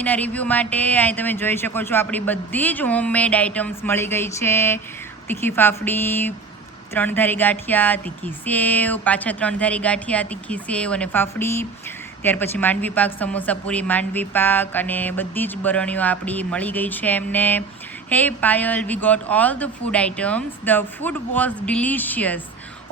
મમ્મીના રિવ્યૂ માટે અહીં તમે જોઈ શકો છો આપણી બધી જ હોમમેડ આઇટમ્સ મળી ગઈ છે. તીખી ફાફડી, 3 ધારી ગાંઠિયા, તીખી સેવ, પાછા 3 ધારી ગાંઠિયા, તીખી સેવ અને ફાફડી. ત્યાર પછી માંડવી પાક, સમોસા પૂરી, માંડવી પાક અને બધી જ બરણીઓ આપણી મળી ગઈ છે એમને. Hey Payal, we got all the food items. The food was delicious.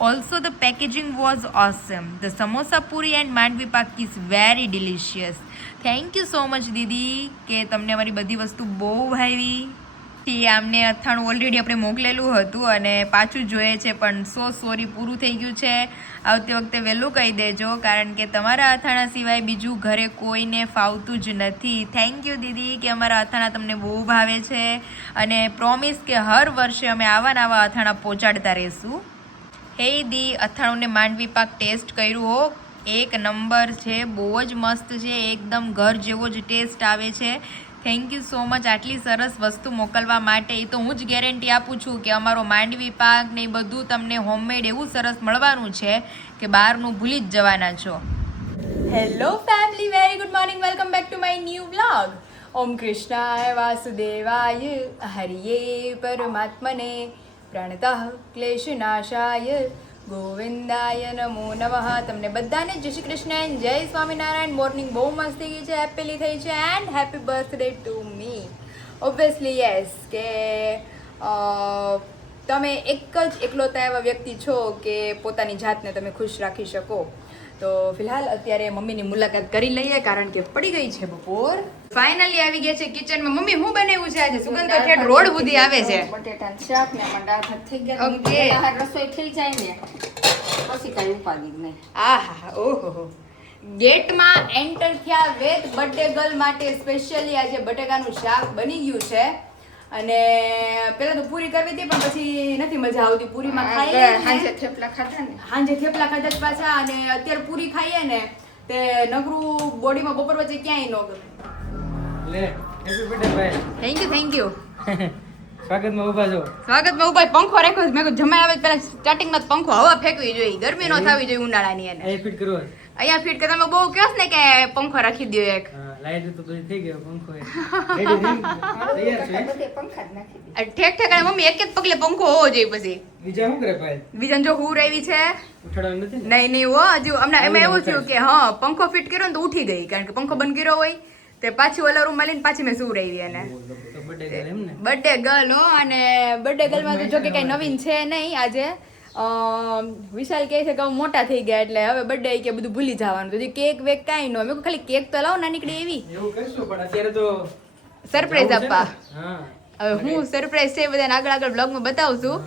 Also the packaging was awesome. The samosa puri and mandvi pak is very delicious. Thank you so much દીદી કે તમને અમારી બધી વસ્તુ બહુ ભાવી. આમને અથાણું ઓલરેડી આપણે મોકલેલું હતું અને પાછું જોઈએ છે પણ સોરી પૂરું થઈ ગયું છે. આવતી વખતે વહેલું કહી દેજો કારણ કે તમારા અથાણા સિવાય બીજું ઘરે કોઈને ફાવતું જ નથી. થેન્ક યુ દીદી કે અમારા અથાણા તમને બહુ ભાવે છે અને પ્રોમિસ કે હર વર્ષે અમે આવા નવા અથાણા પહોંચાડતા રહીશું. હે દી, અથાણુંને માંડવી પાક ટેસ્ટ કર્યું હો, એક નંબર છે, બહુ જ મસ્ત છે, એકદમ ઘર જેવો જ ટેસ્ટ આવે છે. થેન્ક યુ સો મચ આટલી સરસ વસ્તુ મોકલવા માટે. એ તો હું જ ગેરંટી આપું છું કે અમારો માંડવી પાક ને એ બધું તમને હોમમેડ એવું સરસ મળવાનું છે કે બહારનું ભૂલી જ જવાના છો. Hello family, very good morning, welcome back to my new vlog. ઓમ કૃષ્ણાય વાસુદેવાય હરિયે પરમાત્મને પ્રણતઃ ક્લેશનાશાય ગોવિંદાય નમો નમઃ. તમને બધાને જય શ્રી કૃષ્ણ, જય સ્વામિનારાયણ. મોર્નિંગ બહુ મસ્ત થઈ ગઈ છે, હેપીલી થઈ છે and happy birthday to me. Obviously yes કે તમે એકલોતા એવા વ્યક્તિ છો કે પોતાની જાતને તમે ખુશ રાખી શકો. તો ફિલહાલ અત્યારે મમ્મીની મુલાકાત કરી લઈએ કારણ કે પડી ગઈ છે બપોર. ફાઇનલી આવી ગયા છે કિચનમાં. મમ્મી હું બનાવ્યું છે આજે? સુગંધ તો ઠેઠ રોડ સુધી આવે છે. બટેટાનું શાક ને દાળ ભાત થઈ ગયા. ઓકે, રસોઈ થઈ જાય ને પછી કઈ ઉપાડી નહીં. આહા, ઓહો. ગેટમાં એન્ટર થયા વેત બર્થડે ગર્લ માટે સ્પેશિયલી આજે બટેકાનું શાક બની ગયું છે. અને પેલા તો પૂરી કરવી હતી પણ પછી નથી મજા આવતી પૂરીમાં ખાઈએ. સાંજે થેપલા ખાધા ને, સાંજે થેપલા ખાધા જ પાછા અને અત્યારે પૂરી ખાઈએ ને તે નકરું બોડીમાં બપોર વચ્ચે ક્યાંય ન ગમે. લે હેપી બર્થડે ભાઈ. Thank you. સ્વાગતમાં ઊભા છો. સ્વાગતમાં ઉભા પંખો રાખ્યો છે. મેં કહ્યું જમાઈ આવે પેલા સ્ટાર્ટિંગમાં પંખો હવા ફેંકવી જોઈએ, ગરમી ન થવી જોઈએ ઉનાળાની. એને એ ફિટ કરો. અહીંયા ફિટ કે તમે બહુ કહો ને કે પંખો રાખી દો એક. લાઈટ તો પછી થઈ ગયો પંખો. રેડી તૈયાર છે. બધે પંખા જ નાખી દીધા. ઠેક ઠેકાણે મમ્મી એક પગલે પંખો હોવો જોઈએ. પછી બીજા શું કરે ભાઈ? બીજા જો હું રહી છે ઉઠાડવાનું નથી ને? નહીં હો, હજુ હમણાં એમાં એવું થયું કે હા પંખો ફિટ કર્યો ને તો ઉઠી ગઈ કારણ કે પંખો બંધ કર્યો હોય તે પાછી ઓલા રૂમમાં લઈને પાછી મેં શું રહી એને તો બર્થડે કરે એમ ને? બર્થડે ગર્લ હો. અને બર્થડે ગર્લમાં તો જો કે કઈ નવીન છે નહીં. આજે વિશાલ કહે છે કે હું મોટા થઈ ગયા એટલે હવે બર્થડે કે બધું ભૂલી જવાનું. તો કેક વેક કાંઈ ન, મેં ખાલી કેક તો લાવો ના નીકળે એવી એવું કરશું પણ અત્યારે તો સરપ્રાઈઝ આપવા. હા હવે હું સરપ્રાઈઝ છે બધાને આગળ આગળ બ્લોગમાં બતાવું છું.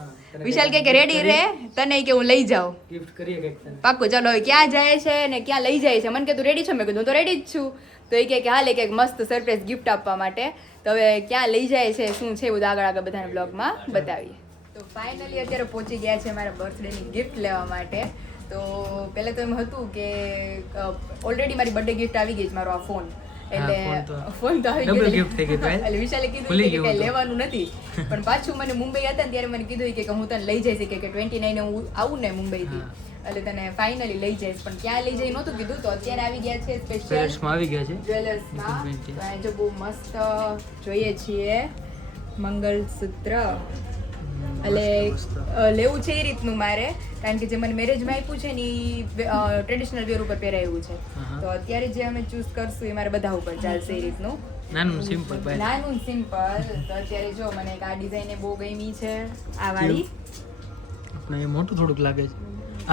વિશાલ કે રેડી રે, તને કે હું લઈ જાઉં. ગિફ્ટ કરીએ કઈક તને. પાક્કું. ચાલો હવે ક્યાં જાય છે ને ક્યાં લઈ જાય છે? મને કે તું રેડી છો? મેં કીધું હું તો રેડી જ છું. તો એ કે હાલે કંઈક મસ્ત સરપ્રાઈઝ ગિફ્ટ આપવા માટે. તો હવે ક્યાં લઈ જાય છે શું છે બધું આગળ આગળ બધાને બ્લોગમાં બતાવીએ. તો ફાઇનલી અત્યારે પહોંચી ગયા છે મારા બર્થડેની ગિફ્ટ લેવા માટે. તો પહેલાં તો એમ હતું કે ઓલરેડી મારી બર્થડે ગિફ્ટ આવી ગઈ છે, મારો આ ફોન. એટલે ફોન તો આવી ગયો. ડબલ ગિફ્ટ થઈ ગઈ ભાઈ. એટલે વિશાલે કીધું કે કઈ લેવાનું નથી પણ પાછું મને મુંબઈ હતા ને ત્યારે મને કીધું કે હું તને લઈ જઈશ કે 29 હું આવું ને મુંબઈથી એટલે તને ફાઇનલી લઈ જઈશ. પણ ક્યાં લઈ જઈ નહોતું કીધું. તો અત્યારે આવી ગયા છે સ્પેશિયલ પેલેસમાં આવી ગયા છે. જ્વેલર્સમાં. તો આ જો બહુ મસ્ત જોઈએ છીએ મંગલસૂત્ર. એટલે લેવું છે એ રીતનું મારે કારણ કે જે મને મેરેજમાં આપ્યું છે ને એ ટ્રેડિશનલ વેર ઉપર પહેરાયું છે. તો અત્યારે જે અમે ચૂઝ કરશું એ મારે બધા ઉપર ચાલશે એ રીતનું. નાનું સિમ્પલ ભાઈ. નાનું સિમ્પલ. તો અત્યારે જો મને એક આ ડિઝાઇન બહુ ગમી છે આ વાળી. આપણે એ મોટું થોડુંક લાગે છે.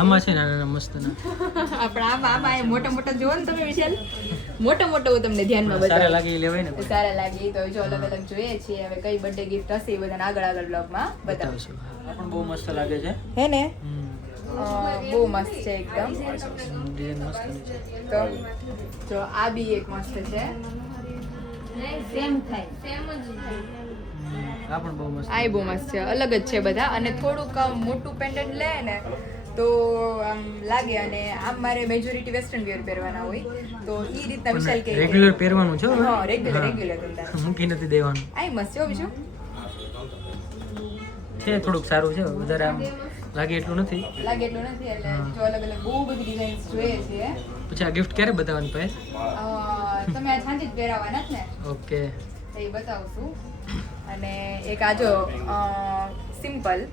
આમાં છે નાના મસ્ત ના. આપણે આમાં એ મોટા મોટા જોવો ને તમે વિશાલ, મોટા મોટા હું તમને ધ્યાનમાં સારા બતાવું. લાગે એ લેવાય ને. સારા લાગે તો જો અલગ અલગ જોઈએ છીએ. હવે કઈ બર્થડે ગિફ્ટ હશે એ બધાને આગળ આગળ બ્લોગમાં બતાવશું. આ પણ બહુ મસ્ત લાગે છે. હે ને બહુ મસ્ત છે એકદમ. ડિઝાઇન મસ્ત છે. તો જો આ બી એક મસ્ત છે. સેમ થાય. આ પણ બહુ મસ્ત. આ બહુ મસ્ત છે. અલગ જ છે બધા. અને થોડુંક મોટું પેન્ડન્ટ લે ને તો આમ લાગે. અને આમ મારે મેજોરિટી વેસ્ટર્ન વેર પહેરવાના હોય તો એ રીતના વિશાલ કે રેગ્યુલર પહેરવાનું છે. હા રેગ્યુલર મૂકી નથી દેવાનું. આ મસ્ત છે બીજું છે થોડુંક સારું છે. વધારે આમ લાગે એટલું નથી. લાગે એટલું નથી. એટલે જો અલગ અલગ બહુ બધી ડિઝાઇન્સ જોઈએ છીએ. પછી આ ગિફ્ટ ક્યારે બતાવવાની ભાઈ? તમે આ સાંજે જ પહેરાવાના જ ને, ઓકે. તો એ બતાવું છું. અને એક આ જો સિમ્પલ,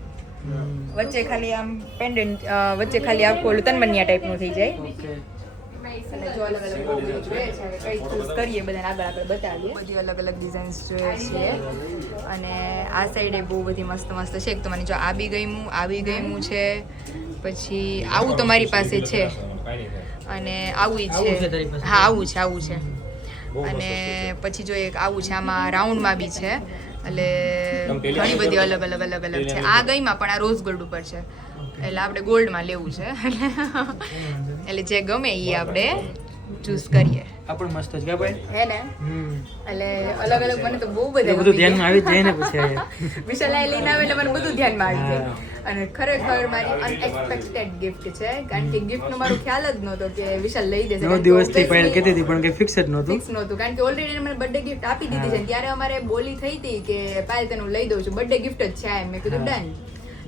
વચ્ચે ખાલી આમ પેન્ડન્ટ, વચ્ચે ખાલી આખું ઓલું તનમનિયા ટાઈપનું થઈ જાય. ઓકે. અને જો અલગ અલગ બહુ બધું જોઈએ છે, હવે કઈ ચૂઝ કરીએ બધાને આગળ આગળ બતાવીએ. બધી અલગ અલગ ડિઝાઇન્સ જોઈએ છીએ. અને આ સાઈડે બહુ બધી મસ્ત મસ્ત છે. એક તો મને જો આ બી ગમ્યું છે. પછી આવું તમારી પાસે છે, અને આવું આવું છે છે. તારી પાસે? હા આવું છે. અને પછી જો એક આવું છે, આમાં રાઉન્ડમાં બી છે. એટલે ઘણી બધી અલગ અલગ છે. આ ગઈમાં પણ આ રોઝ ગોલ્ડ ઉપર છે, એટલે આપણે ગોલ્ડમાં લેવું છે. એટલે જે ગમે એ આપણે ચૂઝ કરીએ. આ પણ મસ્ત છે ભાઈ. હે ને? એટલે અલગ અલગ મને તો બહુ બધા બધું ધ્યાનમાં આવી જ જાય ને પછી. વિશાલાએ લઈને આવે એટલે મને બધું ધ્યાનમાં આવી જાય. અને ખરેખર મારી અનએક્સપેક્ટેડ ગિફ્ટ છે, કારણ કે ગિફ્ટનો મારો ખ્યાલ જ નહોતો કે વિશાલ લઈ દેશે. 9 દિવસથી પાયલ કહેતી હતી પણ કે ફિક્સ જ નહોતું. ફિક્સ નહોતું, કારણ કે ઓલરેડી મને બર્થડે ગિફ્ટ આપી દીધી છે. ત્યારે અમારે બોલી થઈ હતી કે પાયલ તને હું લઈ દઉં છું, બર્થડે ગિફ્ટ જ છે એમ. મેં કીધું ડન.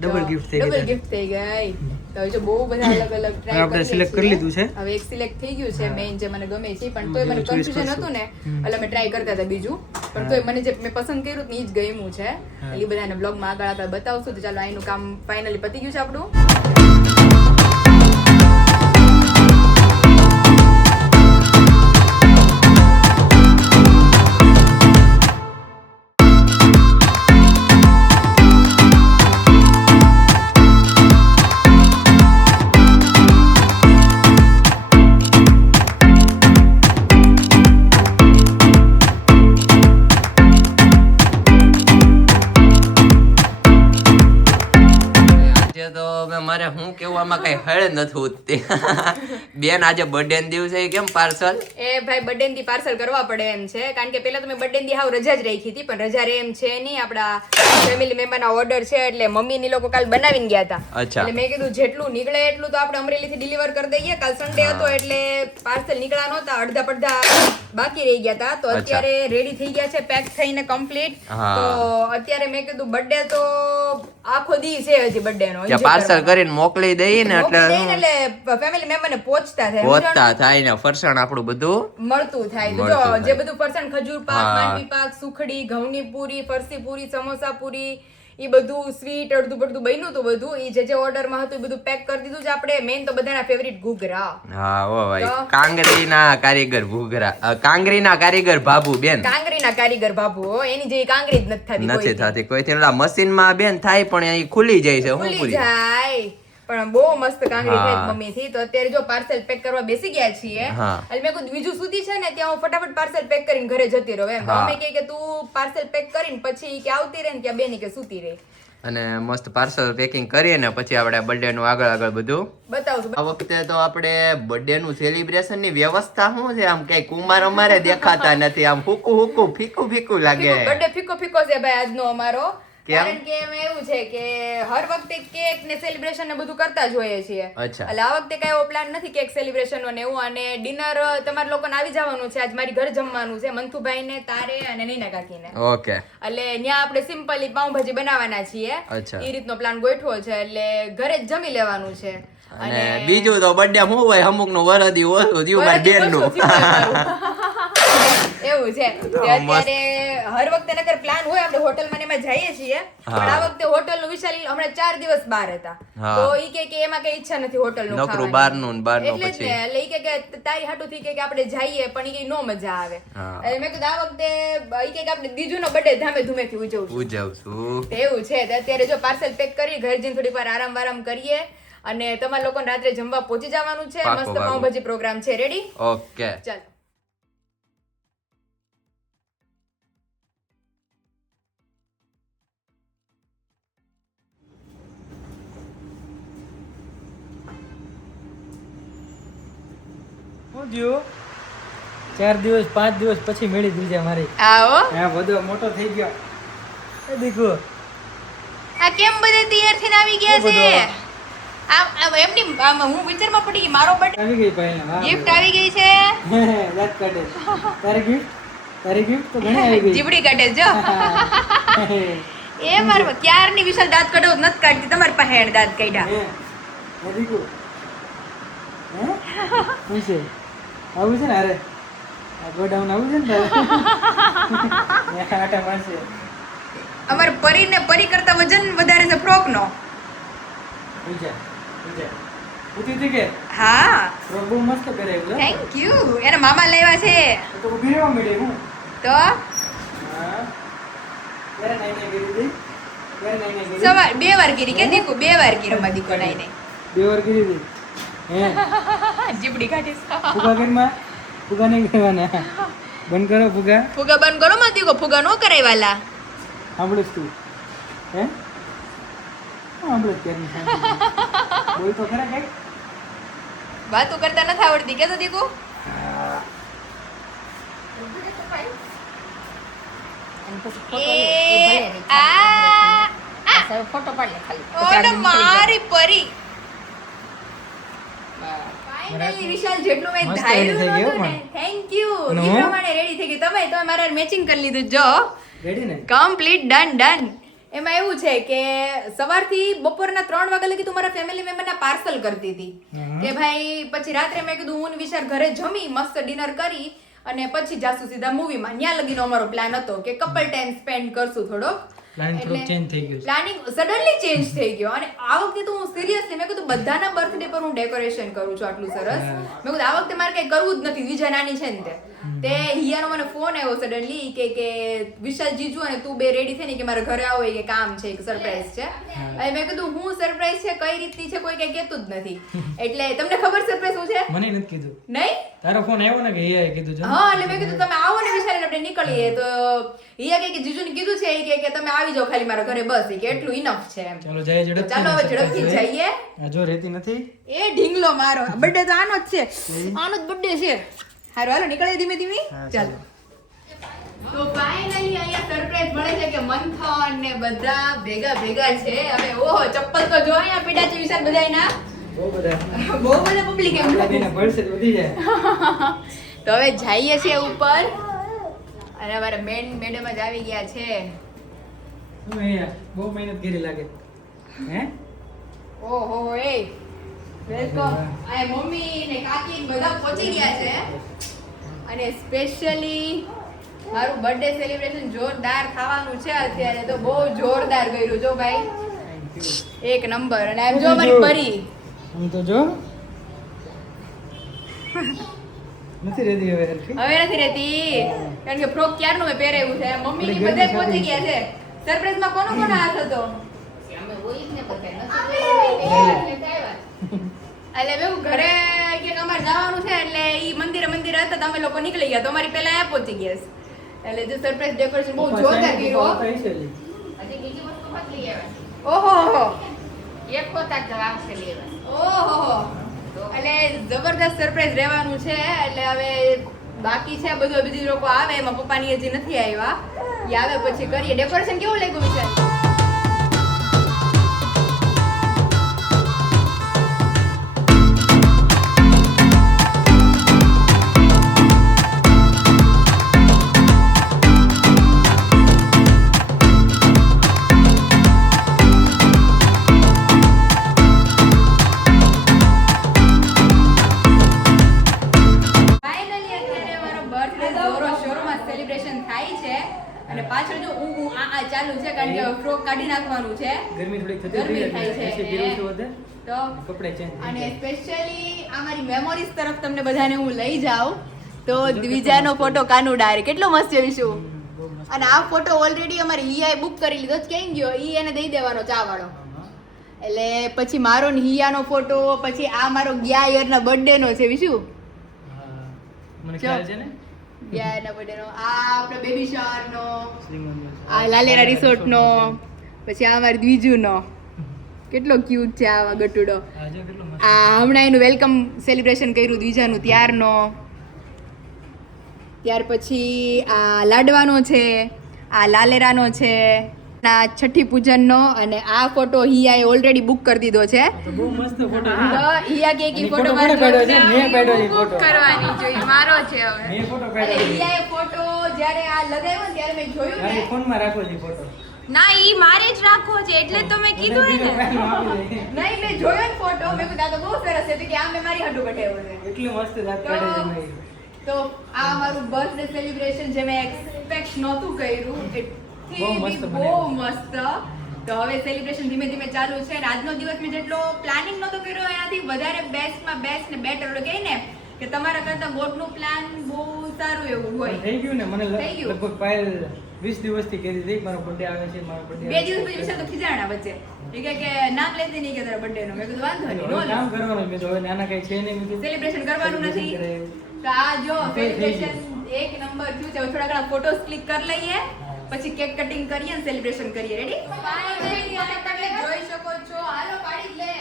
ડબલ ગિફ્ટ થઈ ડબલ ગઈ. ગિફ્ટ થઈ ગઈ. તો જો બહુ બધા અલગ અલગ ટ્રાય આપણે સિલેક્ટ કરી લીધું છે. હવે એક સિલેક્ટ થઈ ગયું છે મેઇન, જે મને ગમે છે. પણ તોય મને કન્ફ્યુઝન હતું ને, એટલે મેં ટ્રાય કરતા હતા બીજું. પણ તોય મને જે મેં પસંદ કર્યું ને એ જ ગમ્યું છે. એટલે એ બધાને બ્લોગમાં આગળ આપણે બતાવશું. તો ચાલો અહીંનું કામ ફાઇનલી પતી ગયું છે આપણું. મારે હું કેવું આમાં કઈ હળ નથી ઉઠતી. બેન આજે બર્થડે ના દિવસે કેમ પાર્સલ? એ ભાઈ બર્થડે ની પાર્સલ કરવા પડે એમ છે, કારણ કે પેલા તો મેં બર્થડે ની હાવ રજા જ રાખી હતી, પણ રજા રે એમ છે નહીં. આપડા ફેમિલી મેમ્બર ના ઓર્ડર છે, એટલે મમ્મી ની લોકો કાલ બનાવીને ગયા હતા. એટલે મેં કીધું જેટલું નીકળે એટલું તો આપણે અમરેલી થી ડિલિવર કરી દઈએ. કાલ સન્ડે હતો એટલે પાર્સલ નીકળ્યા નહોતા, અડધા પડધા બાકી રહી ગયા હતા. તો અત્યારે રેડી થઈ ગયા છે, પેક થઈને કમ્પ્લીટ. તો અત્યારે મેં કીધું બર્થડે તો આખો દી છે હજી બર્થડે નો, પાર્સલ કરીને મોકલી દઈએ ને એટલે ફેમિલી મેમ્બર ને પહોંચતા થાય ને ફરસાણ આપણું બધું મળતું થાય. તો જો જે બધું ફરસાણ ખજૂર પાક, માંડવી પાક, સુખડી, ઘઉંની પૂરી, ફરસી પૂરી, સમોસા પૂરી, એ બધું સ્વીટ અડધું પડધું બન્યું હતું. બધું એ જે ઓર્ડર માં હતું એ બધું પેક કરી દીધું છે આપણે. મેઇન તો બધાના ફેવરિટ ઘૂઘરા. હા ઓ ભાઈ, કાંગરીના કારીગર ઘૂઘરા, કાંગરીના કારીગર બાબુ બેન, કાંગરીના કારીગર બાબુ. એની જે કાંગરી જ નથી થતી કોઈ થી. મશીન માં બેન થાય પણ અહીં ખુલી જાય છે. હું ખુલી જાય પણ બહુ મસ્ત કાંગરી થાય મમ્મી થી. તો અત્યારે જો પાર્સલ પેક કરવા બેસી ગયા છીએ. એટલે મેં કીધું બીજું સુધી છે ને ત્યાં હું ફટાફટ પાર્સલ પેક કરીને ઘરે જતી રહું એમ. અમે કે તું પાર્સલ પેક કરીને પછી કે આવતી રહે ને ત્યાં બેની કે સૂતી રહે. અને મસ્ત પાર્સલ પેકિંગ કરીએ ને પછી આપણે બર્થડે નું આગળ બધું બતાવશું. આ વખતે તો આપણે બર્થડે નું સેલિબ્રેશન ની વ્યવસ્થા શું છે? આમ કઈ કુમાર અમારે દેખાતા નથી, આમ ફીકું લાગે. બર્થડે ફીકો છે ભાઈ આજનો અમારો. કારણ કે એમાં એવું છે કે હર વખતે કેક ને સેલિબ્રેશન ને બધું કરતા જ હોઈએ છીએ. એટલે આ વખતે કઈ એવો પ્લાન નથી કેક સેલિબ્રેશન નો ને એવું. અને ડિનર તમારા લોકોને આવી જવાનું છે. આજ મારી ઘરે જમવાનું છે, મંથુભાઈ ને, તારે અને નીના કાકી ને. ઓકે. એટલે ત્યાં આપણે સિમ્પલી પાઉંભાજી બનાવવાના છીએ. એ રીતનો પ્લાન ગોઠવો છે. એટલે ઘરે જ જમી લેવાનું છે. અને બીજું તો બર્થડે શું હોય, અમુક નું વરદી ઓછું થયું મારી બેન નું એવું છે. અત્યારે હર વખતે નકર પ્લાન હોય આપણે હોટલ માં એમાં જઈએ છીએ, પણ આ વખતે હોટલ નું વિશાલ હમણાં 4 દિવસ બહાર હતા. તો ઈ કે એમાં કઈ ઈચ્છા નથી હોટલ નું ખાવાની, બહાર નું પછી એટલે ઈ કે તારી હાટુ થી કે આપણે જઈએ પણ ઈ નો મજા આવે. એટલે મેં કીધું આ વખતે ઈ કે આપણે દીજુ નો બર્થડે ધામે ધૂમે થી ઉજવશું. એવું છે. અત્યારે જો પાર્સલ પેક કરી ઘરે જઈને થોડીક વાર આરામ કરીએ. અને તમારા લોકોને રાત્રે જમવા પહોંચી જવાનું છે. મસ્ત પાઉંભાજી પ્રોગ્રામ છે. રેડી? ઓકે ચાલ. શું થયું? 4 દિવસ 5 દિવસ પછી મેળી દીધી મારી. આવો હા, બધો મોટો થઈ ગયો. એ દીકુ આ કેમ બધે તૈયાર થઈને આવી ગયા છે? એમની હું વિચારમાં પડી ગઈ મારો બર્થડે આવી ગઈ પહેલા. ગિફ્ટ આવી ગઈ છે. દાંત કાઢે. તારી ગિફ્ટ તો ઘણી આવી ગઈ. જીબડી કાઢે જો. એ મારો ક્યારની વિશાલ દાંત કાઢો નથી કાઢતી, તમારી પાસે એને દાંત કાઢ્યા. હે દીકુ હે શું છે આવું છે ને? અરે આ ગોડાઉન આવું છે ને તારે આટા મારશે અમારે પરીને પરી કરતા વજન વધારે છે ફ્રોકનો. પૂજા ઉતી હતી કે હા ફ્રોક બહુ મસ્ત પહેરાયું છે થેન્ક યુ. એના મામા લાવ્યા છે તો ઊભી રહેવા મળે હું તો હા ત્યારે નાઈને કરી દી ત્યારે નાઈને કરી સવાર 2 વાર કીરી કે દીકુ 2 વાર કીરો માં દીકો નાઈને 2 વાર કરી દી હે જીબડી કાઢીશ. ફુગા કેરમાં ફુગા નહીં કરવાના બંધ કરો ફુગા ફુગા બંધ કરો માં દીકો ફુગા નો કરાયવાલા. સાંભળીશ તું હે સાંભળે કેરની શાંતિ બોલ તો ખરા કઈ વાતો કરતા નથી આવડતી કે તો દીકુ. અને પછી ફોટો એ લે, એ ભલે રહી. આ હવે ફોટો પાડ લે ખાલી ઓને પછી આગળ મારી પરી. બસ. ફાઇનલી વિશાલ જેટલું મેં મસ્ત ધાર્યું ready થઈ ગયો નહોતું ને પણ. થેન્ક યુ અને ઈ હું? પ્રમાણે રેડી થઈ ગઈ. તમે મારા મેચિંગ કરી લીધું જો રેડી ને કમ્પ્લીટ ડન. એમાં એવું છે કે સવારથી બપોરના 3 વાગ્યા લગી તું મારા ફેમિલી મેમ્બરના પાર્સલ કરતી હતી કે ભાઈ પછી રાત્રે મેં કીધું હું ને વિશાલ ઘરે જમી મસ્ત ડિનર કરી અને પછી જાસુ સીધા મૂવીમાં. ત્યાં લગીનો અમારો પ્લાન હતો કે કપલ ટાઈમ સ્પેન્ડ કરશું થોડોક. પ્લાન થોડોક ચેન્જ થઈ ગયો છે પ્લાનિંગ સડનલી ચેન્જ થઈ ગયો અને આ વખતે તો હું સિરિયસલી મેં કીધું બધાના બર્થડે પર હું ડેકોરેશન કરું છું આટલું સરસ. મેં કીધું આ વખતે મારે કઈ કરવું જ નથી. વિજય નાની છે ને તે હિયાનો મને ફોન આવ્યો સડનલી કે વિશાલ જીજુ અને તું બે રેડી થઈ ને કે મારા ઘરે આવો કે કામ છે એક સરપ્રાઈઝ છે. અને મેં કીધું હું સરપ્રાઈઝ છે કઈ રીતની છે કોઈ કઈ કહેતું જ નથી. એટલે તમને ખબર સરપ્રાઈઝ શું છે? મને નથી કીધું નહીં તારો ફોન આવ્યો ને કે એ કીધું છે હા એટલે મેં કીધું તમે આવો ને વિશાલ આપણે નીકળીએ તો હિયા કે જીજુને કીધું છે કે તમે આવી જાઓ ખાલી મારા ઘરે બસ કે એટલું ઇનફ છે એમ. ચાલો જઈએ તો ઝડપથી ચાલો હવે ઝડપથી જઈએ. આ જો રહેતી નથી એ ઢીંગલો મારો બર્થડે તો આનો જ છે આનો જ બર્થડે છે. હારું હાલો નીકળીએ ધીમે ધીમે. હા, ચાલો તો ફાઇનલી અહીંયા સરપ્રાઈઝ મળે છે કે મંથન ને બધા ભેગા છે. હવે ઓહો ચપ્પલ તો જો અહીંયા પીડા છે વિશાલ બધાયના બહુ બધા બહુ બધા પબ્લિક એમ લાગીને ભરશે તો વધી જાય તો હવે જઈએ છીએ ઉપર અને અમારા મેડમ જ આવી ગયા છે. શું અહીંયા બહુ મહેનત કરી લાગે હે ઓહો એ વેલકમ. આ મમ્મી ને કાકી ને બધા પહોંચી ગયા છે અને સ્પેશિયલી મારું બર્થડે સેલિબ્રેશન જોરદાર થવાનું છે અત્યારે તો બહુ જોરદાર કર્યું જો ભાઈ એક નંબર. અને આમ જો મારી પરી આમ તો જો નથી રહેતી હવે હરખી. હવે નથી રહેતી કારણ કે ફ્રોક ક્યારનું મેં પહેરાવ્યું છે. મમ્મી ની બધા પહોંચી ગયા છે. સરપ્રાઈઝ માં કોનો હાથ હતો? અમે હોય જ ને બધા એટલે મેં ઘરે કે અમારે જવાનું છે એટલે ઈ મંદિરે હતા તમે લોકો નીકળી ગયા તો અમારી પહેલા અહીંયા પહોંચી ગયા છે. એટલે જે સરપ્રાઈઝ ડેકોરેશન બહુ જોરદાર કર્યું. હજી બીજી વસ્તુ મત લઈ આવ્યા ઓહો એક પોતા જ આવશે લેવા ઓહો એટલે જબરદસ્ત સરપ્રાઈઝ રહેવાનું છે. એટલે હવે બાકી છે બધું બીજી લોકો આવે એમાં પપ્પાની હજી નથી આવ્યા. એ આવે પછી કરીએ. ડેકોરેશન કેવું લાગ્યું વિચાર? અને પાછળ જો ઊંઘું આ ચાલુ છે કારણ કે ફ્રોક કાઢી નાખવાનું છે. ગરમી થોડી થતી ગરમી રહી થાય છે એટલે ગરમી તો વધે તો કપડે ચેન્જ અને સ્પેશિયલી આ મારી મેમોરીઝ તરફ તમને બધાને હું લઈ જાઉં તો દ્વિજાનો ફોટો કાનુડાર કેટલો મસ્ત છે વિશુ. અને આ ફોટો ઓલરેડી અમારી હિયાએ બુક કરી લીધો છે. કેમ ગયો ઈ એને દઈ દેવાનો ચા વાળો. એટલે પછી મારો ને હિયાનો ફોટો પછી આ મારો ગયા યરના બર્થડે નો છે વિશુ. મને ખ્યાલ છે ને ગયા યરના બર્થડે નો આ આપણો બેબી શાવર નો શ્રીમંત આ લાલેરા રિસોર્ટ નો પછી આ મારી દ્વિજુ નો કેટલો ક્યુટ છે આ ગટુડો. આજે કેટલો મસ્ત આ હમણાં એનું વેલકમ સેલિબ્રેશન કર્યું દ્વિજાનું ત્યારનો. ત્યાર પછી આ લાડવાનો છે આ લાલેરાનો છે આ છઠ્ઠી પૂજનનો અને આ ફોટો હિયાએ ઓલરેડી બુક કરી દીધો છે. તો બહુ મસ્ત ફોટો છે તો હિયા કે ઈ ફોટો કોણે પાડ્યો છે મેં પાડ્યો છે બુક ફોટો કરવાની જોઈએ મારો છે હવે. મેં ફોટો અને પાડ્યો છે હિયાએ ફોટો જ્યારે આ લગાવ્યો ને ત્યારે મેં જોયું મારી ને ફોનમાં રાખો છે ફોટો ના ઈ મારે જ રાખવો છે એટલે તો મેં કીધું ને બીજો પહેલો આપી દે. નહીં મેં જોયો ને ફોટો મેં કીધું આ તો બહુ સરસ છે તો કે આ મેં મારી હાટુ કઢાવ્યો છે. એટલું મસ્ત દાંત કાઢે છે મેં તો આ અમારું બર્થડે સેલિબ્રેશન જે મેં એક્સપેક્ટ નહોતું કર્યું બહુ મસ્ત બહુ બનાવ્યું. મસ્ત. તો હવે સેલિબ્રેશન ધીમે ધીમે ચાલુ છે અને આજનો દિવસ મેં જેટલો પ્લાનિંગ નહોતો કર્યો એનાથી વધારે બેસ્ટમાં બેસ્ટ ને બેટર કહે ને કે તમારા કરતા ગોટનું પ્લાન બહુ સારું એવું હોય. થઈ ગયું ને મને થઈ ગયું. લગભગ પાયલ 20 દિવસથી કહેતી હતી મારો બર્થડે આવે છે મારો બર્થડે 2 દિવસ પછી વિશાલ તો ખીજાણા વચ્ચે એ કહે કે નામ લેતી નહીં કે તારા બર્થડે નું. મેં કીધું વાંધો નહીં નો કામ કરવાનું મેં તો હવે નાના કઈ છે નહીં મેં કીધું. સેલિબ્રેશન કરવાનું નથી. કરાયું. તો આ જો થઈ સેલિબ્રેશન એક નંબર થયું છે. હવે થોડા ઘણા ફોટોસ ક્લિક કરી લઈએ પછી કેક કટિંગ કરીએ અને સેલિબ્રેશન કરીએ. રેડી? તમે જોઈ શકો છો. હાલો પાડી જ લે.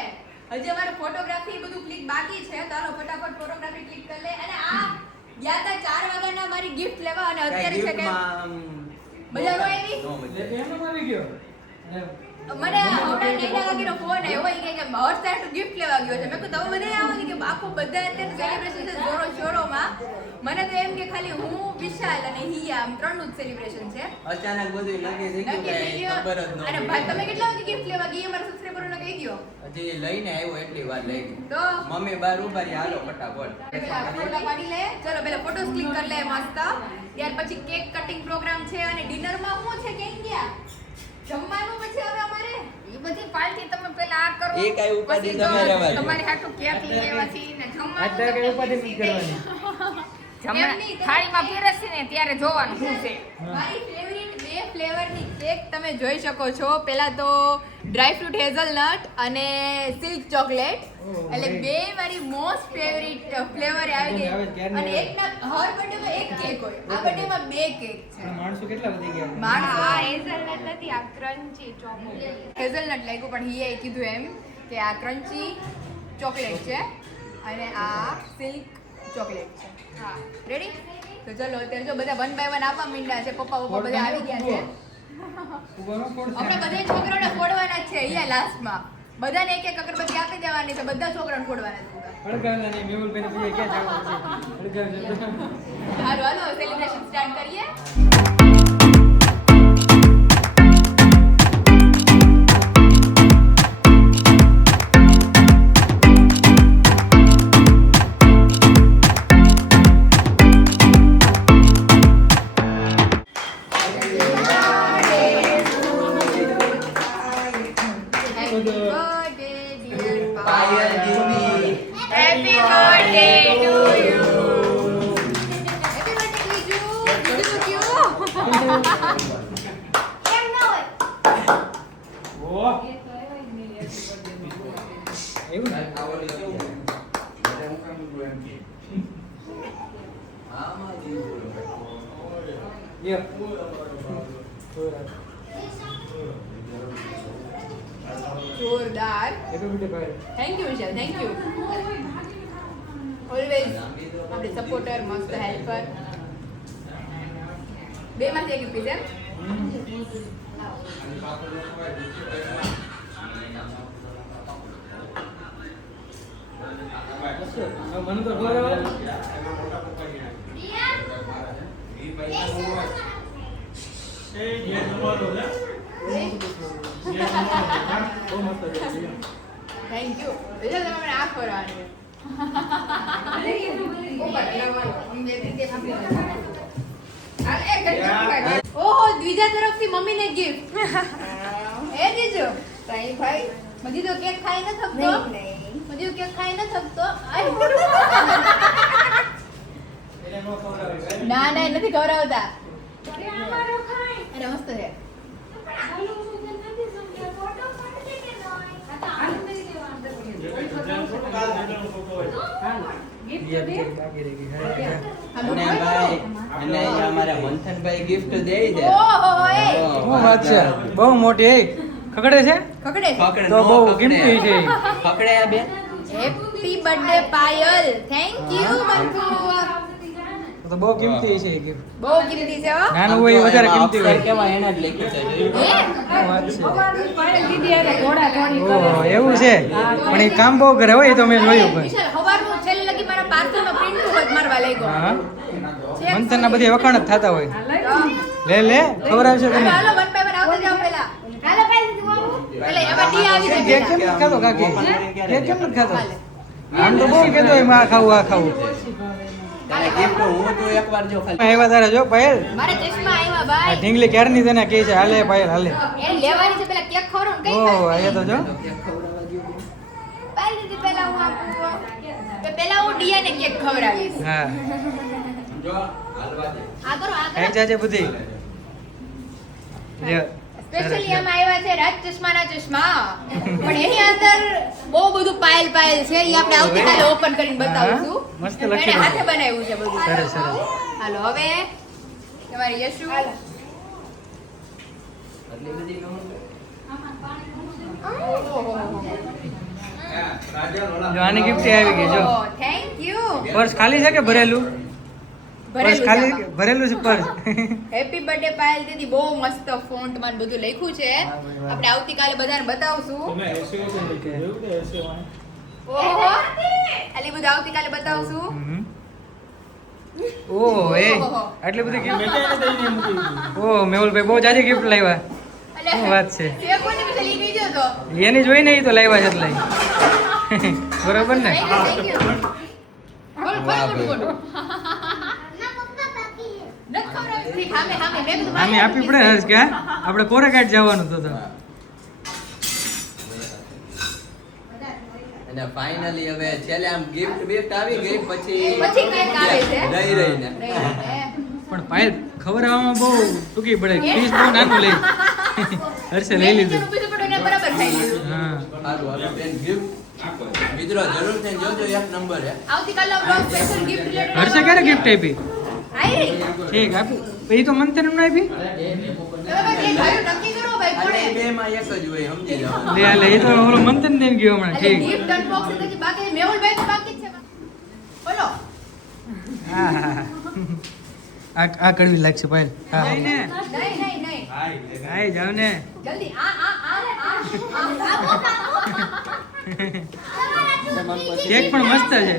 હજી અમારે ફોટોગ્રાફી બધું ક્લિક બાકી છે. તો હાલો ફટાફટ ફોટોગ્રાફી ક્લિક કરી લે. અને આ ગયા તા 4 વાગ્યાના મારી ગિફ્ટ લેવા અને અત્યારે છે કે મજા નો આવી. એમનો આવી ગયો અને મને હમણાં 9 વાગ્યાનો ફોન આવ્યો. એ કહે કે હોટસ્ટાર गिफ्ट લેવા ગયો છે. મેં કીધું તમે બધા આવો કે આખો બધા અત્યારે સેલિબ્રેશન છે જોરો શોરોમાં. મને તો એમ કે ખાલી હું વિશાલ અને હિયા આમ ત્રણનું જ સેલિબ્રેશન છે. અચાનક બધું નક્કી થઈ ગયું નક્કી થઈ કે ગયું. ખબર જ ન અને ભાઈ તમે કેટલા વાગે ગિફ્ટ લેવા ગઈ અમારા સબસ્ક્રાઇબરોને કહી ગયો હજી લઈને આવ્યો એટલી વાર લઈ ગઈ તો મમ્મી બાર ઉભા રહી હાલો ફટાફટ પેલા ફોટા પાડી લે. ચલો પેલા ફોટોસ ક્લિક કરી લે મસ્ત. ત્યાર પછી કેક કટિંગ પ્રોગ્રામ છે અને ડિનરમાં શું છે ક્યાં ગયા જમવાનું પછી હવે અમારે એ બધી પાર્ટી તમે પેલા આ કરો એ કાંઈ ઉપાધિ પછી તમે રહેવા દો. તમારી હાટુ કેક લેવાથી ને અત્યારે કઈ ઉપાધિ નથી કરવાની. થાળીમાં પીરસી ને ત્યારે જોવાનું શું છે. મારી ફેવરિટ 2 ફ્લેવરની કેક તમે જોઈ શકો છો. પહેલા તો ડ્રાય ફ્રૂટ હેઝલનટ અને સિલ્ક ચોકલેટ. Oh, એટલે right. બે મારી મોસ્ટ ફેવરિટ ફ્લેવર આવી આવે ગઈ. ક્યારની અને આવે. એકના હર બર્થડે માં એક કેક હોય. આ બર્થડે માં 2 કેક છે. પણ માણસો કેટલા વધી ગયા માણસો આ હેઝલનટ નથી આ ક્રન્ચી ચોકલેટ હેઝલનટ લાગ્યું પણ હિએ કીધું એમ કે આ ક્રન્ચી ચોકલેટ છે અને આ સિલ્ક ચોકલેટ છે. હા રેડી? તો ચલો અત્યારે જો બધા 1 by 1 આપવા માંડ્યા છે. પપ્પા બધા આવી ગયા છે. ઉભાનો કોણ છે? હમણાં બધા છોકરાઓને ફોડવાના જ છે અહીંયા લાસ્ટમાં. બધાને એક એક અગરબત્તી આપી દેવાની છે. બધા છોકરાઓને ફોડવાના છે. અડગાવના નહીં, મેહુલભાઈને પૂછે ક્યાં જવાનું છે? અડગાવ જતો. હાલો હાલો સેલિબ્રેશન સ્ટાર્ટ કરીએ. Happy birthday, dear Payal Didi Happy birthday to you. Happy birthday, Liju. Liju તો ક્યું? ઓહ. એવું ને? યો. જોરદાર. Happy birthday, ભાઈ. Thank you Vishal, thank you. Always આપણે સપોર્ટર, મસ્ત હેલ્પર. બે માંથી એક પીસ એમ. હવે મને તો ખબર આવે. બહુ મસ્ત છે. Thank you. વિશાલ તમે મને આ કરવાની. ઓહો દ્વિજા તરફથી મમ્મીને ગિફ્ટ એ દીજો કઈ ભાઈ મજી તો કેક ખાઈ ન થકતો મજી કેક ખાઈ ન થકતો એને નો ખવડાવે. ના ના નથી ખવડાવતા અરે મસ્ત છે બાકી રહી ગઈ. અને ભાઈ અને અમારા મંથનભાઈ ગિફ્ટ દે છે ઓહો એ શું વાત છે? બહુ મોટી એ ખકડે છે? ખકડે પકડે તો નો બહુ પકડે. કિંમતી છે. પકડે આ બે happy birthday Payal thank you મંતુ તો બહુ કિંમતી છે એ gift. બહુ કિંમતી છે હો નાનું હોય એ વધારે કિંમતી હોય. કેવા એને જ લખ્યું છે જોયું? શું વાત છે? ઓહો, એવું છે પણ એ કામ બહુ કરે હોય એ તો મેં જોયું પણ. વિશાલ હવારનું છેલ્લે લગી મારા પાર્સલમાં પ્રિન્ટ જ મારવા લાગ્યો હા મંથનના બધી વખાણ જ થતા હોય. લે લે ખવડાવશે તને. હાલો વન બાય વન આવતા જાઓ પહેલા પેલા એમાં ડી આવી કેક જાય કેમ નથી ખાતો કાકી? કેક કેમ નથી ખાતો? આમ તો બહુ કહેતો હોય આ ખાવું આ ખાવું. તને gift હું તો એકવાર જો ખાલી આવ્યા તારા જો પાયલ મારે ચશ્મા આવ્યા આ ભાઈ ઢીંગલી ક્યારની તને કહે છે હાલે પાયલ હાલે એ લેવાની છે પેલા કેક ખવડાવું કઈ ઓ અહીંયા તો જો પહેલેથી પેલા હું આપું તો પેલા હું ડિયાને કેક ખવડાવીશ હા જો હાલવા દે આ કરો કઈ જાજે બુદ્ધિ લ્યો સ્પેશિયલી આમાં આવ્યા છે રાજ ચશ્માના ચશ્મા પણ એની અંદર બહુ બધું પાયલ પાયલ છે એ આપણે આવતીકાલે ઓપન કરીને બતાવીશું હા, મસ્ત એને લખેલું હાથે છે. બનાવ્યું છે બધું સરસ સરસ હાલો હવે તમારી યશુ આટલી બધી નો જો આની ગિફ્ટ આવી ગઈ જો થેન્ક યુ પર્સ ખાલી છે કે ભરેલું પર્સ ખાલી ભરેલું છે પર્સ હેપી બર્થડે પાયલ દીદી બહુ મસ્ત ફોન્ટ માં બધું લખ્યું છે આપણે આવતીકાલે બધાને બતાવશું ઓહો આલી બધું આવતીકાલે બતાવશું ઓ એ આટલી બધી ગિફ્ટ ઓ મેહુલભાઈ બહુ જાજી ગિફ્ટ લાવ્યા શું વાત છે તે કોને પછી લીધી જો તો એની જોઈને ઈ તો લાવ્યા છે એટલે બરોબર ને થેન્ક યુ બોલ બોલ બોલ આમે આપી પડે હર્ષ કે હા? આપણે કોરેઘાટ જવાનું તો અને ફાઇનલી હવે છેલ્લે આમ ગિફ્ટ આવી ગઈ પછી પછી કંઈક આવે છે. રહી રહીને પણ પાયલ ખવડાવવામાં બહુ ટૂંકી પડે પીસ બહુ નાનું લઈ હર્ષે લઈ લીધું બરાબર થઈ ગયું હા સારું હવે બેન ગિફ્ટ મિત્રો જરૂર થઈને જોજો એક નંબર હે આવતીકાલનો બ્લોગ સ્પેશિયલ ગિફ્ટ રિલેટેડ હર્ષે ક્યારે ગિફ્ટ આપી આઈ ઠીક આપી એ તો મને તને આપી તમે ભાઈ નક્કી કરો ભાઈ અને કોણે બે માં એક જ હોય સમજી જાવ લે લે એ તો ઓલો મંથન દઈને ગયો હમણાં એટલે ઠીક ગિફ્ટ અનબોક્સિંગ હજી બાકી મેહુલભાઈ તો બાકી જ છે બોલો હા હા હા. આ કડવી લાગશે પાયલ હા નહીં નહીં હાય જાવ ને જલ્દી કેક પણ મસ્ત છે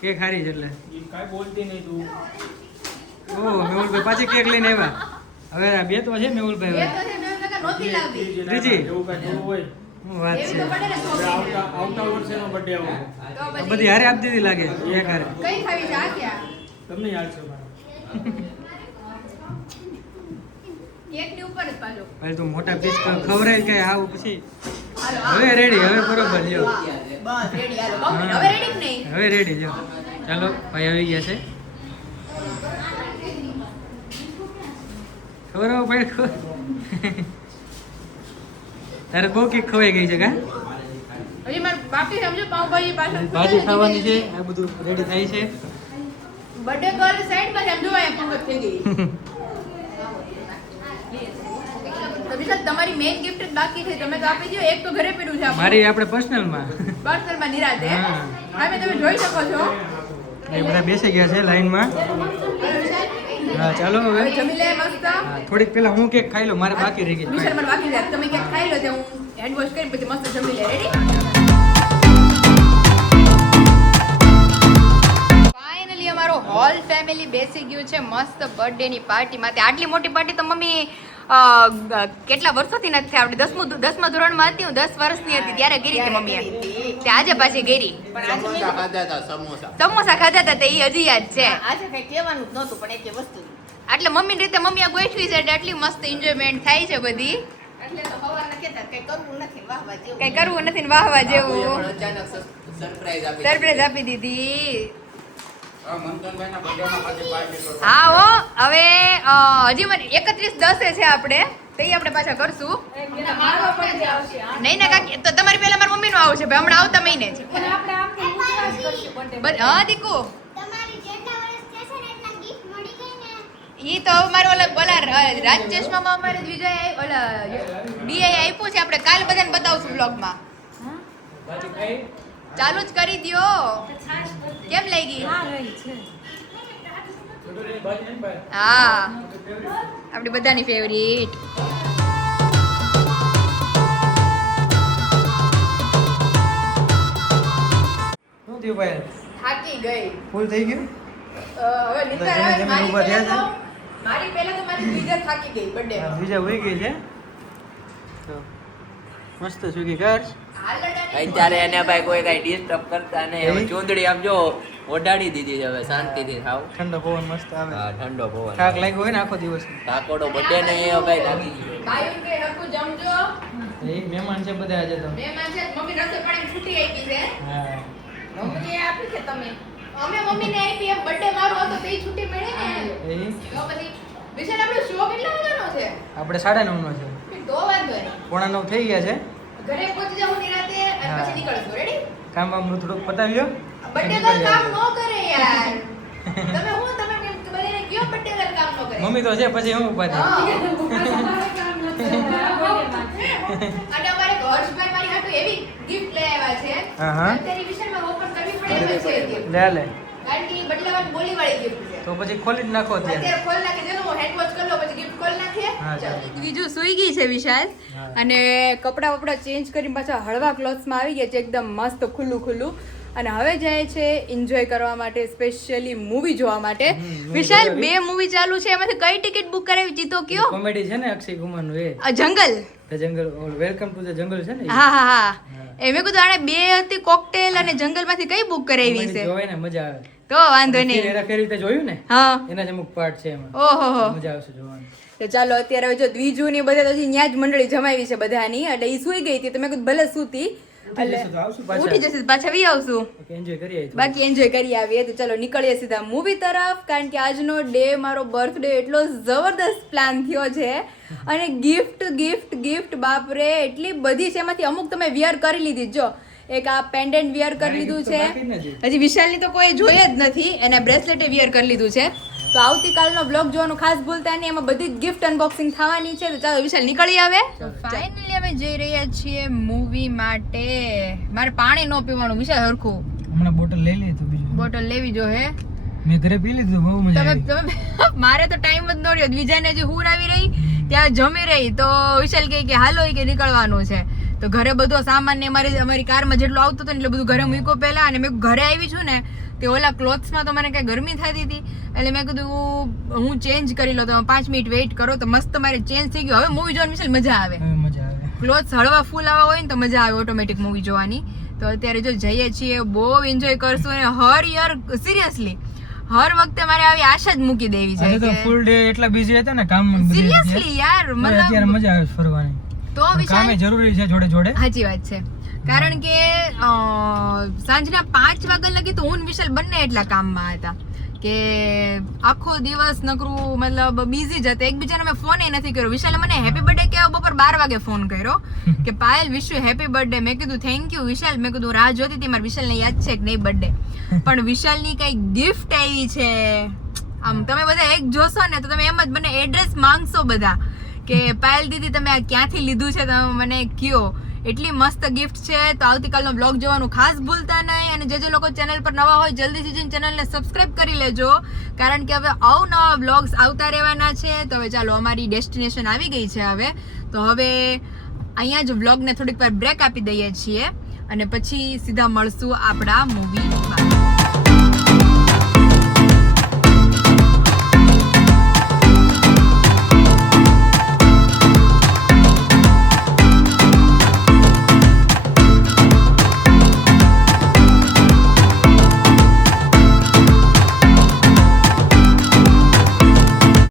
કેક સારી છે એટલે ઓહ મેહુલભાઈ પાછી કેક લઈને આવ્યા હવે આ બે તો છે મેહુલભાઈ એ હવે તો છે મેહુલ નહોતી લાવવી ત્રીજી શું વાત એવી છે તો પડે ને છોકરી તો આ પછી બધી હારે આપી દીધી લાગે એક હારે કઈ ખાવી છે આ ક્યાં કેકની ઉપર જ પાછો હવે તો મોટા પીસ ખવડાય કઈ આવું પછી હાલો હવે રેડી હવે બરોબર લ્યો બસ રેડી હાલો કમ્પ્લીટ હવે રેડી કે નહીં હવે રેડી લ્યો ચાલો ભાઈ આવી ગયા છે ખબર હવે ભાઈ તારે બહુ કેક ખવાઈ ગઈ છે કા હજી મારે બાકી સમજો પાવભાજી પાછળ ભાજી ખાવાની છે આ બધું રેડી થાય છે બર્થડે ગર્લ સાઈડ માં સમજો અહીંયા પંગત થઈ ગઈ તો વિશાલ તમારી મેઇન ગિફ્ટ જ બાકી છે તમે તો આપી દો એક તો ઘરે પડ્યું છે આપણું મારી આપણે પર્સનલમાં પાર્સલમાં નિરાતે હા. હવે તમે જોઈ શકો છો એ બધા બેસી ગયા છે લાઈનમાં હા ચાલો હવે હવે જમી લે મસ્ત હા, થોડીક પેલા હું કેક ખાઈ લઉં મારે બાકી રહી ગઈ વિશાલ મને બાકી છે તમે ક્યાંક ખાઈ લો તો હું હેન્ડ વોશ કરી પછી મસ્ત જમી લે રેડી ફાઇનલી અમારો હોલ ફેમિલી બેસી ગયું છે મસ્ત બર્થડે ની પાર્ટી માટે આટલી મોટી પાર્ટી તો મમ્મી કેટલા વર્ષોથી નથી થઈ આપણે 10મા ધોરણમાં હતી હું 10 વર્ષની હતી ત્યારે ગીરી હતી મમ્મીએ તે આજે પાછી ગીરી સમોસા ખાધા હતા સમોસા સમોસા ખાધા હતા તે ઈ હજી યાદ છે આજે કઈ કહેવાનું જ નહોતું પણ એક વસ્તુ એટલે મમ્મીની રીતે મમ્મી આ ગોઠવી છે એટલે આટલી મસ્ત એન્જોયમેન્ટ થાય છે બધી એટલે તો હવારના કહેતા કઈ કરવું નથી વાહવા જેવું કઈ કરવું નથી ને વાહવા એ જેવું પણ અચાનક સરપ્રાઈઝ આપી સરપ્રાઈઝ આપી દીધી મંથનભાઈના બર્થડેમાં પાછી પાર્ટી કરો હા હો હવે હજી મને 31/10 છે આપણે તો ઈ આપણે પાછા કરશું નહીં ને કાકી તો તમારી પહેલા મારી મમ્મીનો આવશે ભાઈ હમણાં આવતા મહિને છે હા દીકુ ઈ તો અમારે ઓલા રાજચેશમાં અમારે વિજય ઓલા ડીઆઈ આપ્યું છે આપણે કાલ બધાને બતાવશું બ્લોગમાં ચાલુ જ કરી દ્યો કેમ લઈ ગઈ હા આપણી બધાની ફેવરિટ શું થયું ભાઈ થાકી ગઈ ફૂલ થઈ ગયું હવે નિતાર જમીન આવે, મારી ઊભા થયા પહેલા તો- મારી પહેલા તો મારી બીજા થાકી ગઈ બર્થડે બીજા હોઈ ગઈ છે તો મસ્ત સ્વીગી કર અત્યારે એને ભાઈ કોઈ કઈ ડિસ્ટર્બ કરતા નહીં હવે એવી? ચૂંદડી આમ જો ઓઢાડી દીધી છે હવે શાંતિથી થાવ. ઠંડો પવન મસ્ત આવે. હા ઠંડો પવન. થાક લાગ્યો હોય ને આખો દિવસ. કાકોડો બર્થડે ને એ ભાઈ લાગી ગયો. ભાઈઓ કે હરખું જમજો. એ મહેમાન છે બધા આજે તો. મહેમાન છે મમ્મી રસોઈ પાણી છૂટી આપી છે. હા. મમ્મીએ આપી છે તમે અમે મમ્મીને આપી એમ બર્થડે મારો હતો તો એ છૂટી મળી ને. એ તો પછી વિશાલ આપણો શો કેટલા વાગ્યાનો છે? આપણે 9:30 નો છે. તો વાંધો નહીં. 9:45 થઈ ગયા છે. ઘરે પહોંચી જાવ નિરાતે અને હા. પછી નીકળશું. રેડી? કામ બામ થોડુંક પતાવી લ્યો. બર્થડે ગર્લ કામ ન કરે યાર. તમે કેમ બધાને કયો બર્થડે ગર્લ કામ ન કરે? મમ્મી તો છે પછી હું ઉપાધિ. હા. અને અમારે હર્ષભાઈ મારી હાટુ એવી ગિફ્ટ લઈ આવ્યા છે. હા, હા. અત્યારે વિશાલમાં ઓપન કરવી પડે એમ છે એ gift. લે લે. કારણ કે ઈ બદલાવાની બોલીવાળી gift છે. તો પછી ખોલી જ નાખો અત્યારે. અત્યારે ખોલ નાખી દેજો હું હેન્ડ વોશ કરી લો પછી gift ખોલ નાખીએ. હા, ચાલો. ચાલો. બીજું સુઈ ગઈ છે વિશાલ હા. અને કપડાં વપડા ચેન્જ કરીને પાછા હળવા ક્લોથ્સમાં આવી ગયા છે એકદમ મસ્ત ખુલ્લું ખુલ્લું અને હવે જાય છે એન્જોય કરવા માટે સ્પેશિયલી મૂવી જોવા માટે. movie વિશાલ જોવા બે મૂવી ચાલુ છે એમાંથી કઈ ટિકિટ બુક કરાવી જીતો કયો? કોમેડી છે ને અક્ષય કુમારનું એ જંગલ. The jungle welcome to the jungle છે ને એ. હા હા હા એ મેં કીધું આને બે હતી કોકટેલ અને જંગલમાંથી કઈ બુક કરાવી Comedy છે? જોવાય ને મજા આવે. તો વાંધો નહીં. હેરાફેરી તે જોયું ને હા એના જ અમુક પાર્ટ છે એમાં. ઓહો મજા આવશે જોવાની. તો ચાલો અત્યારે હવે જો દ્વિજુ ને બધા તો હજી ન્યા જ મંડળી જમાવી છે બધાની એટલે ઈ સુઈ ગઈ હતી તો મેં કીધું ભલે સૂતી ઉઠી જશે તો આવશું પાછા. ઉઠી જશે તો પાછા વી આવશું એન્જોય કરીએ થોડું. બાકી એન્જોય કરી આવીએ તો ચલો નીકળીએ સીધા મૂવી તરફ કારણ કે આજનો ડે મારો બર્થડે એટલો જબરદસ્ત પ્લાન થયો છે અને ગિફ્ટ ગિફ્ટ ગિફ્ટ બાપરે એટલી બધી છે એમાંથી અમુક તમે વિયર કરી લીધી જો એક આ પેન્ડન્ટ વિયર કરી લીધું છે બાકી જ નથી. હજી વિશાલની તો કોઈ જોઈએ જ નથી એના બ્રેસલેટે વિયર કરી લીધું છે તો આવતીકાલનો બ્લોગ જોવાનું ખાસ ભૂલતા નહીં એમાં બધી જ ગિફ્ટ અનબોક્સિંગ થવાની છે તો ચાલો વિશાલ નીકળી આવે ફાઇનલી અમે જઈ રહ્યા છીએ મૂવી માટે મારે પાણી ન પીવાનું વિશાલ હરખું હમણાં બોટલ લઈ લીધું બીજું બોટલ લેવી જો હે મેં ઘરે પી લીધું બહુ મજા તમે આવી. તમે મારે તો ટાઈમ જ ન રહ્યો બીજાને હજી હું આવી રહી ત્યાં જમી રહી તો વિશાલ કહે કે હાલો ઈ કે નીકળવાનું છે તો ઘરે બધો સામાન ને અમારી કારમાં જેટલું આવતું હતું ને એટલે બધું ઘરે મૂક્યો પહેલા અને મેં ઘરે આવી છું ને તે ઓલા ક્લોથ્સમાં તો મને કઈ ગરમી થતી હતી એટલે મેં કીધું હું ચેન્જ કરી લો તમે 5 મિનિટ વેઇટ કરો તો મસ્ત મારે ચેન્જ થઈ ગયું હવે મૂવી જોવાની વિશાલ મજા આવે હવે મજા આવે. ક્લોથ્સ હળવા ફૂલ આવા હોય ને તો મજા આવે ઓટોમેટિક મૂવી જોવાની તો અત્યારે જો જઈએ છીએ બહુ એન્જોય કરશું અને હર યર સિરિયસલી હર વખતે મારે આવી આશા જ મૂકી દેવી આજે છે તો કે ફૂલ ડે એટલા બિઝી હતા ને કામમાં બધે સિરિયસલી યાર અત્યારે મતલબ મજા આવે છે ફરવાની. તો કામે વિશાલ જરૂરી છે જોડે જોડે. સાચી વાત છે કારણ કે સાંજના 5 વાગ્યા લગી તો હું ને વિશાલ બંને એટલા કામમાં હતા કે આખો દિવસ નકરું મતલબ બિઝી જ હતા એકબીજાને મેં ફોન નથી કર્યો વિશાલે મને હેપી બર્થડે કહેવા બપોર 12 વાગે ફોન કર્યો કે Payal wish you happy birthday મેં કીધું થેન્ક યુ વિશાલ મેં કીધું રાહ જોતી હતી મારા વિશાલને યાદ છે કે નહીં બર્થડે પણ વિશાલની કઈ ગિફ્ટ આવી છે આમ તમે બધા એક જોશો ને તો તમે એમ જ મને એડ્રેસ માંગશો બધા કે પાયલ દીદી તમે આ ક્યાંથી લીધું છે તમે મને કયો એટલી મસ્ત ગિફ્ટ છે તો આવતીકાલનો બ્લોગ જોવાનું ખાસ ભૂલતા નહીં અને જે લોકો ચેનલ પર નવા હોય જલ્દીથી જઈને ચેનલને સબસ્ક્રાઇબ કરી લેજો કારણ કે હવે અવનવા બ્લોગ્સ આવતા રહેવાના છે તો હવે ચાલો અમારી ડેસ્ટિનેશન આવી ગઈ છે હવે તો હવે અહીંયા જ બ્લોગને થોડીક વાર બ્રેક આપી દઈએ છીએ અને પછી સીધા મળશું આપણા મૂવીમાં